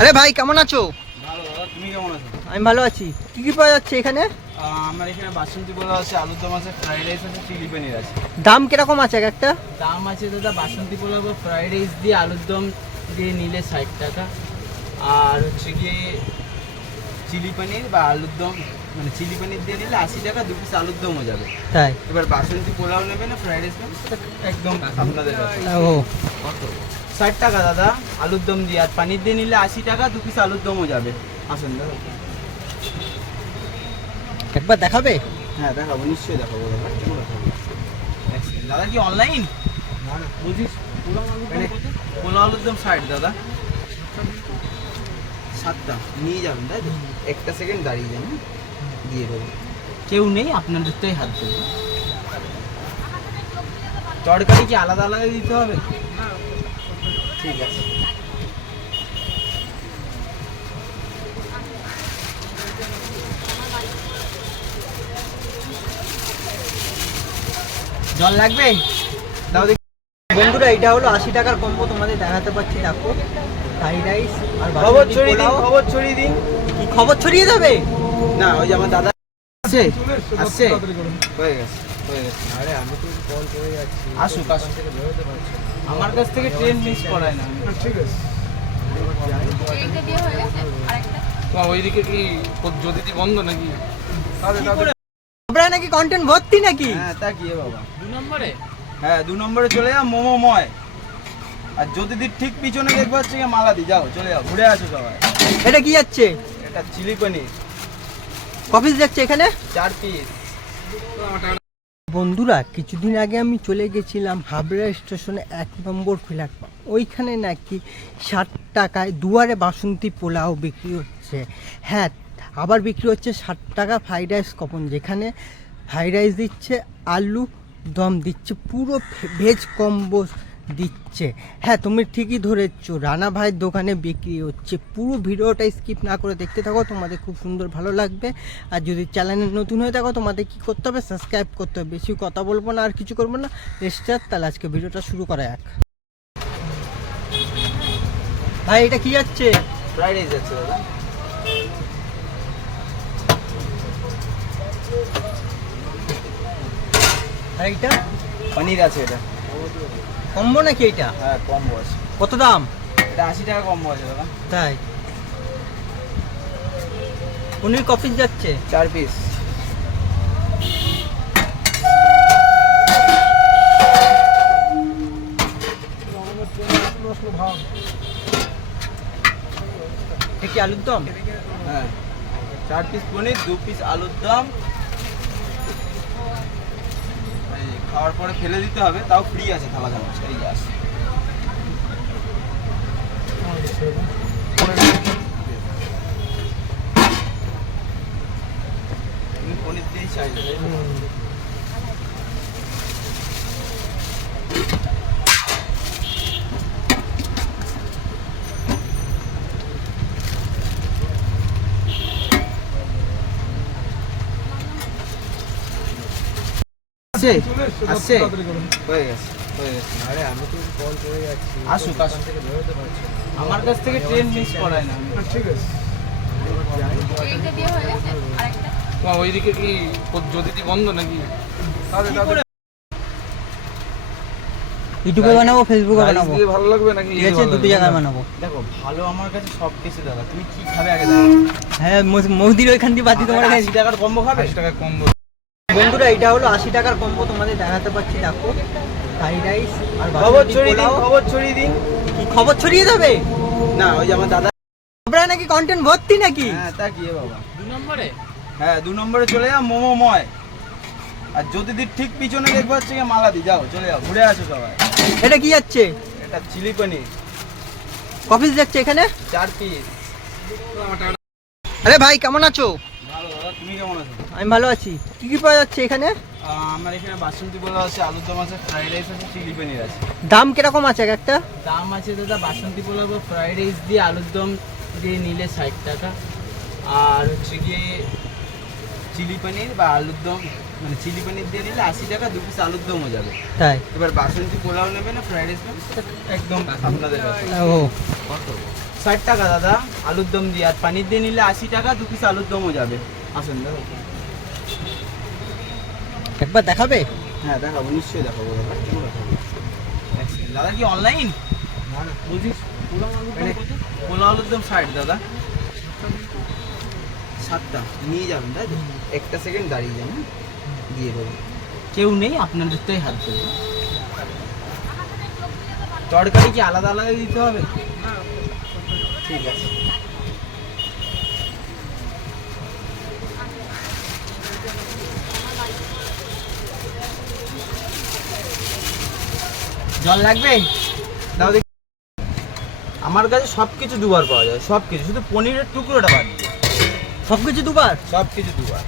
আরে ভাই কেমন আছো? ভালো দাদা তুমি কেমন আছো? আমি ভালো আছি। কি কি পাওয়া যাচ্ছে এখানে? আমার এখানে বাসন্তী পোলাও আছে আলুর দম আছে ফ্রাইড রাইস আছে চিলি পনির আছে। দাম কীরকম আছে এক একটা? দাম আছে দাদা বাসন্তী পোলাও বা ফ্রাইড রাইস দিয়ে আলুর দম দিয়ে নিলে ষাট টাকা। আর হচ্ছে গিয়ে চিলি পনির বা আলুর দম মানে চিলি পনির দিয়ে নিলে আশি টাকা দু পিস আলুর দমও যাবে। তাই? এবার বাসন্তী পোলাও নেবে না ফ্রাইড রাইস নেবে সেটা একদম আপনাদের ও। কত? ষাট টাকা দাদা। আলুর দম দিয়ে আর পানির দিয়ে নিলে আশি টাকা দু পিস আলুর দমও যাবে। আসুন দাদা। একবার দেখাবে? হ্যাঁ দেখাবো নিশ্চয়ই দেখাবো দাদা. দাদা কি অনলাইন বুঝিস? মানে পোলা আলুর দাম ষাট দাদা। সাতটা। নিয়ে যাবেন তাই তো? একটা সেকেন্ড দাঁড়িয়ে যান হ্যাঁ? দিয়ে দেবো। কেউ নেই আপনাদেরটাই হাত দেবো তরকারি কি আলাদা আলাদা দিতে হবে? ঠিক আছে। জল লাগবে? দাও দেখি। বন্ধুরা এটা হলো আশি টাকার কম্বো তোমাদের দেখাতে পাচ্ছি দেখো। ফ্রাইড রাইস আর খবর ছড়িয়ে দিন খবর ছড়িয়ে দিন। কি খবর ছড়িয়ে যাবে না ওই যে আমার দাদা আছে আসছে? হয়ে গেছে। হয়ে গেছে। আরে আমি তো কল করে যাচ্ছি। আসুক আসুক। আমার কাছ থেকে ট্রেন মিস করায় না। এইটা দিয়ে হয়ে আরেকটা তোমার ওইদিকে কি যদি বন্ধ নাকি? কি নাকি কন্টেন্ট ভর্তি নাকি? হ্যাঁ তা কি বাবা? দু নম্বরে? হ্যাঁ দু নম্বরে চলে যাও মোমোময়। আর যদি দি ঠিক পিছনে দেখব হচ্ছে গিয়ে মালাদি। যাও চলে যাও ঘুরে আসো সবাই। এটা কি যাচ্ছে? এটা চিলি পনির। কফিস যাচ্ছে এখানে? চার পিস বন্ধুরা, কিছুদিন আগে আমি চলে গেছিলাম হাবড়া স্টেশনে এক নম্বর প্ল্যাটফর্ম ওইখানে নাকি ষাট টাকায় দুয়ারে বাসন্তী পোলাও বিক্রি হচ্ছে। হ্যাঁ আবার বিক্রি হচ্ছে ষাট টাকা ফ্রাইড রাইস কপন, যেখানে ফ্রাইড রাইস দিচ্ছে, আলু দম দিচ্ছে, পুরো ভেজ কম্বো দিচ্ছে। হ্যাঁ তুমি ঠিকই ধরেছো। রানা ভাইয়ের দোকানে বিক্রি হচ্ছে। পুরো ভিডিওটা স্কিপ না করে দেখতে থাকো তোমাদের খুব সুন্দর ভালো লাগবে। আর যদি চ্যানেলে নতুন হয়ে থাকো তোমাদের কি করতে হবে? সাবস্ক্রাইব করতে হবে। বেশি কথা বলব না আর কিছু করব না। রেস্টার তাহলে আজকে ভিডিওটা শুরু করা এক ভাই এটা কি যাচ্ছে? ফ্রাইড রাইস আছে দাদা। আর এইটা পনির আছে এটা। কম্বো নাকি এইটা? হ্যাঁ কম্বো আছে। কত দাম? এটা আশি টাকা কম্বো আছে দাদা। তাই। পনির কফিস যাচ্ছে? চার পিস এটা কি আলুর দম? হ্যাঁ। চার পিস পনির দু পিস আলুর দম। খাওয়ার পরে ফেলে দিতে হবে, তাও ফ্রি আছে থালা চামচ এই গ্যাস পনির দিয়েই চাইলে আসছে আসছে হয়ে গেছে হয়ে আসুক আসুক। আমার কাছ থেকে ট্রেন মিস করায় না। এইটা দিয়ে হয়ে গেছে? আরেকটা? তোমার ওইদিকে কি বন্ধ নাকি? ইউটিউবে বানাবো ফেসবুকে বানাবো? দিয়ে ভালো লাগবে নাকি? ঠিক আছে দুটো জায়গায় বানাবো। দেখো ভালো আমার কাছে সব কিছু দাদা। তুমি কি খাবে আগে হ্যাঁ মৌদির ওইখান দিয়ে বাতি তোমার কাছে আশি টাকার কম্বো খাবে? টাকা কম বন্ধুরা এটা হলো আশি টাকার কম্বো তোমাদের দেখাতে পাচ্ছি দেখো। ফ্রাইড রাইস আর খবর ছড়িয়ে দিন খবর ছড়িয়ে দিন। কি খবর ছড়িয়ে যাবে না ওই যে আমার দাদা তোমরা নাকি কন্টেন্ট ভর্তি নাকি? হ্যাঁ তা কি বাবা? দু নম্বরে? হ্যাঁ দু নম্বরে চলে যাও মোমোময়। আর যদি দি ঠিক পিছনে দেখব হচ্ছে মালাদি। যাও চলে যাও ঘুরে আসো সবাই। এটা কি যাচ্ছে? এটা চিলি পনির। কফিস যাচ্ছে এখানে? চার পিস আরে ভাই কেমন আছো? কেমন আছো? আমি ভালো আছি। কি কি পাওয়া যাচ্ছে এখানে? আমার এখানে বাসন্তী পোলাও আছে আলুর দম আছে ফ্রাইড রাইস আছে চিলি পনির আছে। দাম কীরকম আছে এক একটা? দাম আছে দাদা বাসন্তী পোলাও বা ফ্রাইড রাইস দিয়ে আলুর দম দিয়ে নিলে ষাট টাকা। আর হচ্ছে গিয়ে চিলি পনির বা আলুর দম মানে চিলি পনির দিয়ে নিলে আশি টাকা দু পিস আলুর দমও যাবে। তাই? এবার বাসন্তী পোলাও নেবে না ফ্রাইড রাইস নেবে একদম আপনাদের ব্যাপার। ও। কত? ষাট টাকা দাদা আলুর দম দিয়ে। আর পানির দিয়ে নিলে আশি টাকা দু পিস আলুর দমও যাবে। আসুন দাদা একবার দেখাবে? হ্যাঁ দেখাবো নিশ্চয়ই দেখাবো দাদা। কেন দেখাবো? দাদা কি অনলাইন বুঝিস পোলা আলুর দম ষাট দাদা। সাতটা। নিয়ে যাবেন তাই তো? একটা সেকেন্ড দাঁড়িয়ে যান হ্যাঁ? দিয়ে দেবো। কেউ নেই আপনাদেরটাই হাত দেবো তরকারি কি আলাদা আলাদা দিতে হবে? ঠিক আছে। জল লাগবে? দাও দেখি। আমার কাছে সব কিছু দুবার পাওয়া যায় সব কিছু শুধু পনিরের টুকরোটা বাদ দিয়ে। সব কিছু দুবার? সব কিছু দুবার।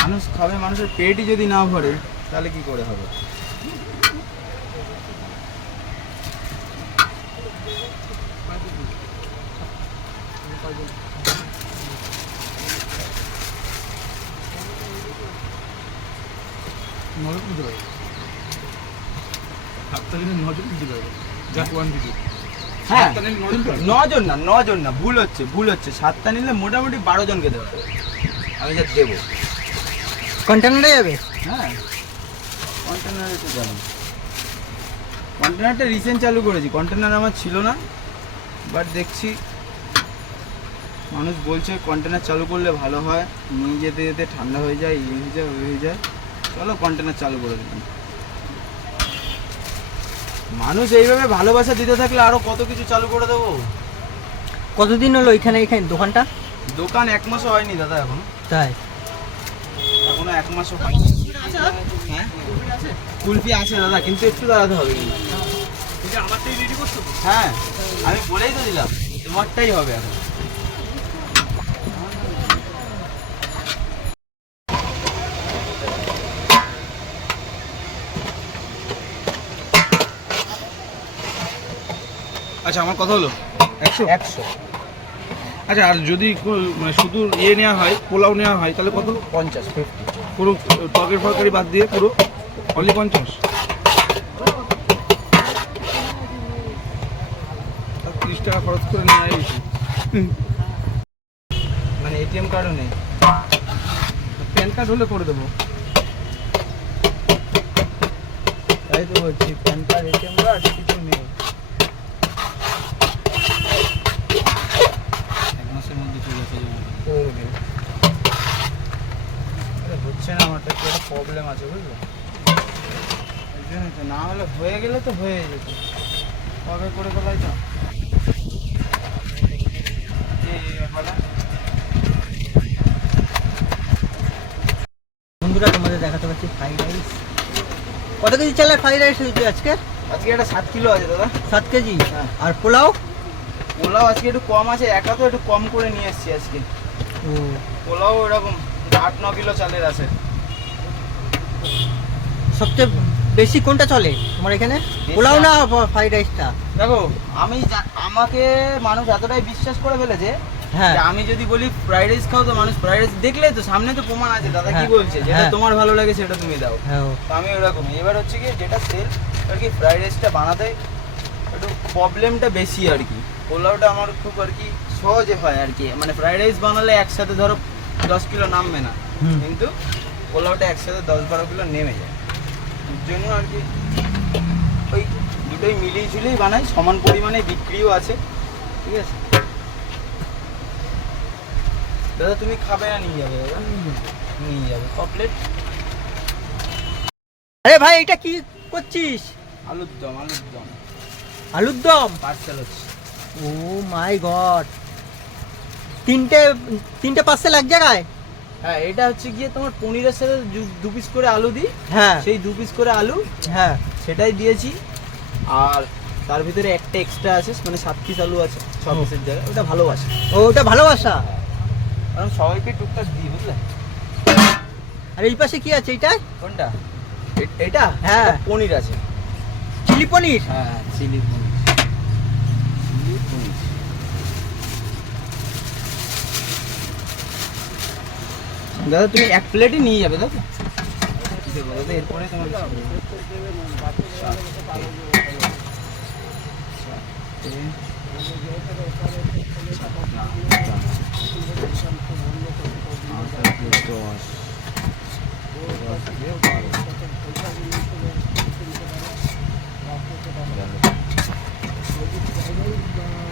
মানুষ খাবে মানুষের পেটই যদি না ভরে তাহলে কি করে হবে? নজর দিতে পারবে। সাতটা দিনে নজর দিতে পারবে যা কোয়ান্টিটি হ্যাঁ নজন না নজন না ভুল হচ্ছে ভুল হচ্ছে। সাতটা নিলে মোটামুটি বারো জনকে দেবো আমি যা দেবো। কন্টেনারে যাবে? হ্যাঁ। কন্টেনারে তো যাবেন কন্টেনারটা রিসেন্ট চালু করেছি। কন্টেনার আমার ছিল না বাট দেখছি মানুষ বলছে কন্টেনার চালু করলে ভালো হয়। নিয়ে যেতে যেতে ঠান্ডা হয়ে যায় ইয়ে হয়ে যায় ওই হয়ে যায়। চলো কন্টেনার চালু করে দিলাম মানুষ এইভাবে ভালোবাসা দিতে থাকলে আরও কত কিছু চালু করে দেবো? কতদিন হলো এখানে এখানে দোকানটা? দোকান এক মাসও হয়নি দাদা এখন। তাই? এখনও এক মাসও হয়নি। হ্যাঁ? কুলফি আছে দাদা কিন্তু একটু দাঁড়াতে হবে কিন্তু। হ্যাঁ আমি বলেই তো দিলাম তোমারটাই হবে এখন। আচ্ছা আমার কথা হলো? একশো? একশো। আচ্ছা আর যদি মানে শুধু ইয়ে নেওয়া হয় পোলাও নেওয়া হয় তাহলে কত? পঞ্চাশ ফিফটি পুরো তরকারি ফরকারি বাদ দিয়ে পুরো অনলি পঞ্চাশ। তিরিশ টাকা খরচ করে নিয়ে বেশি মানে এটিএম কার্ডও নেই। প্যান কার্ড হলে করে দেবো। তাই তো বলছি প্যান কার্ড এটিএম কার্ড কিছু নেই এক মাসের চলে হচ্ছে না আমার একটু একটা প্রবলেম আছে বুঝলো? জন্যই তো না হলে হয়ে গেলে তো হয়ে যেত। কবে করে ফেলাই তো? বন্ধুরা তোমাদের দেখাতে পাচ্ছি ফ্রাইড রাইস কত কেজি চালের ফ্রাইড রাইস হয়েছে আজকে? আজকে একটা সাত কিলো আছে দাদা। সাত কেজি? হ্যাঁ। আর পোলাও? পোলাও আজকে একটু কম আছে একা তো একটু কম করে নিয়ে এসেছি আজকে। পোলাও এরকম আট ন কিলো চালের আছে। সবচেয়ে বেশি কোনটা চলে তোমার এখানে? পোলাও না ফ্রাইড রাইসটা? দেখো আমি আমাকে মানুষ এতটাই বিশ্বাস করে ফেলেছে হ্যাঁ। আমি যদি বলি ফ্রাইড রাইস খাও তো মানুষ ফ্রাইড রাইস দেখলে তো সামনে তো প্রমাণ আছে দাদা কি হ্যাঁ, বলছে? যেটা হ্যাঁ। তোমার ভালো লাগে সেটা তুমি দাও। হ্যাঁ। তো আমি ওরকম। এবার হচ্ছে কি যেটা সেল আর কি ফ্রাইড রাইসটা বানাতে একটু প্রবলেমটা বেশি আর কি। পোলাওটা আমার খুব আর কি সহজে হয় আর কি। মানে ফ্রাইড রাইস বানালে একসাথে ধরো দশ কিলো নামবে না। কিন্তু পোলাওটা একসাথে দশ বারো কিলো নেমে যায়। জন্য আর কি ওই দুটোই মিলিয়ে ঝুলিয়ে বানাই সমান পরিমাণে বিক্রিও আছে ঠিক আছে? দাদা তুমি খাবে না নিয়ে যাবে দাদা? নিয়ে যাবে। কপলেট আরে ভাই এটা কি করছিস? আলুর দম আলুর দম। আলুর দম? পার্সেল হচ্ছে। Oh my god. তিনটে তিনটে পার্সেল এক জায়গায়? হ্যাঁ এটা হচ্ছে গিয়ে তোমার পনিরের সাথে দু- পিস করে আলু দিই। হ্যাঁ। সেই দু পিস করে আলু। হ্যাঁ। সেটাই দিয়েছি। আর তার ভিতরে একটা এক্সট্রা আছে মানে সাত পিস আলু আছে ছ। পিসের জায়গায়। ওটা ভালোবাসে। ও ওটা ভালোবাসা? কারণ সবাইকে টুকটাক দিই বুঝলে? আর এই পাশে কি আছে এটা কোনটা? এটা? হ্যাঁ। পনির আছে। চিলি পনির? হ্যাঁ চিলি পনির। দাদা তুমি এক প্লেটই নিয়ে যাবে দাদা। দাদা এরপরে তোমার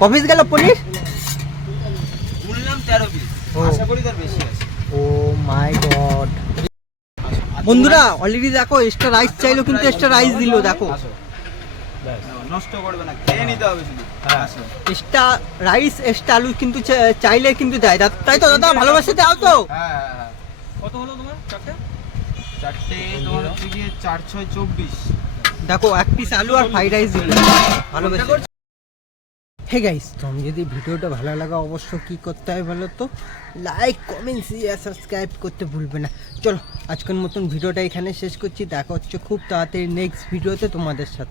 কপিস গেল পনির বললাম তেরো পিস ও। আশা করি তার বেশি আছে। Oh my god. বন্ধুরা অলরেডি দেখো এক্সট্রা রাইস চাইলো কিন্তু এক্সট্রা রাইস দিল দেখো। নষ্ট করবে না খেয়ে নিতে হবে শুধু। এক্সট্রা রাইস এক্সট্রা আলু কিন্তু চাইলে কিন্তু দেয়। দা- তাই তো দাদা ভালোবাসে দাও তো? হ্যাঁ হ্যাঁ হ্যাঁ। কত হলো তোমার চারটে? চারটে তোমার হচ্ছে গিয়ে চার ছয় চব্বিশ। দেখো এক পিস আলু আর ফ্রাইড রাইস দিল। ভালোবাসে। হে গাইস তুমি যদি ভিডিওটা ভালো লাগা অবশ্য কি করতে হয় বলো তো? লাইক কমেন্ট শেয়ার সাবস্ক্রাইব করতে ভুলবে না। চলো, আজকের মতন ভিডিওটা এখানে শেষ করছি। দেখা হচ্ছে খুব তাড়াতাড়ি নেক্সট ভিডিওতে তোমাদের সাথে।